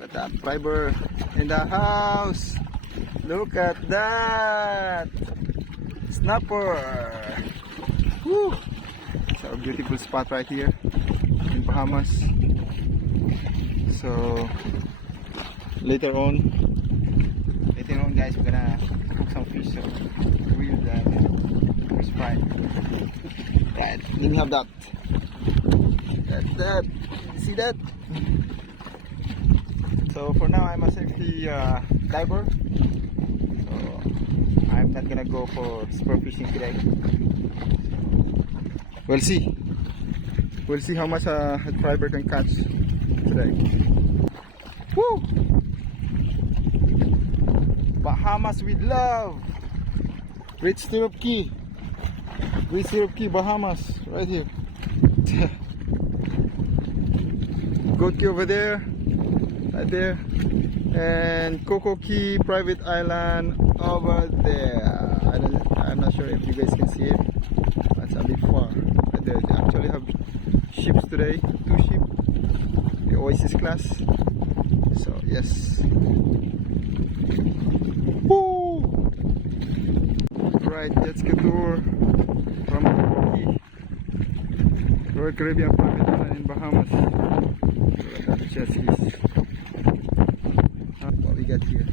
Look at that fiber in the house. Look at that snapper. Woo! It's a beautiful spot right here in Bahamas. So later on guys, we're gonna cook some fish. So grill that fish fry. Right, let me have that. That. You see that? So for now, I'm a safety diver. So I'm not gonna go for spur fishing today. We'll see. We'll see how much a fiber can catch today. Woo! Bahamas with love. Great Stirrup Cay. Great Stirrup Cay, Bahamas, right here. Goat Cay over there, right there, and Coco Cay private island over there. I'm not sure if you guys can see it. That's a bit far. Right there. They actually have ships today, 2 ships, the Oasis class. So yes. Woo! Right, jet ski tour from Coco Cay, Royal Caribbean private island in Bahamas. Look at that jet skis. What we got here?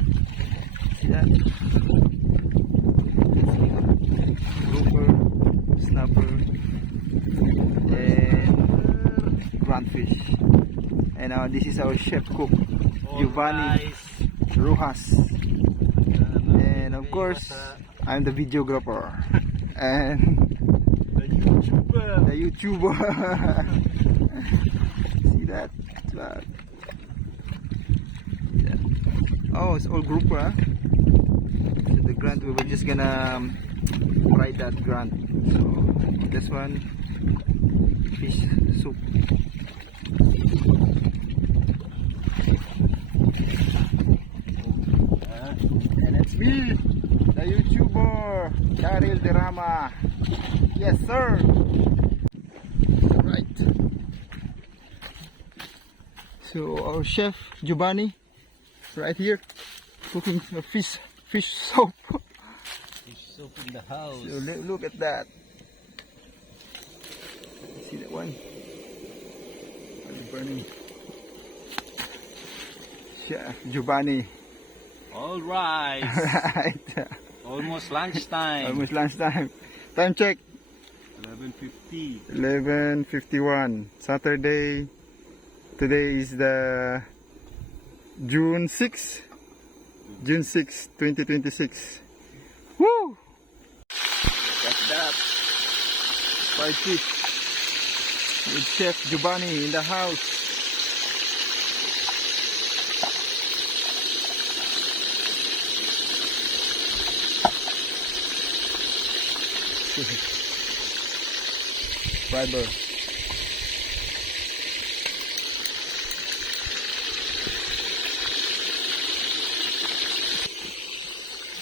See that? Grouper, snapper, and groundfish. And this is our chef cook, Giovanni Rojas. And of course, I'm the videographer and the YouTuber. See that? Yeah. Oh, it's all grouper, huh? So the grunt, we were just gonna fry that grunt. So this one, fish soup. And it's me, the YouTuber, Daryl Derama. Yes, sir. Right. So our chef Giovanni, right here, cooking fish soup. Fish soup in the house. So look at that. See that one? It's burning. Chef Giovanni. All right. Right. Almost lunchtime. Almost lunchtime. Time check. 11:50. 11:51. Saturday. Today is the June 6, 2026. Woo! That's that. Fried fish with Chef Giovanni in the house. Fiber.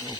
Oh.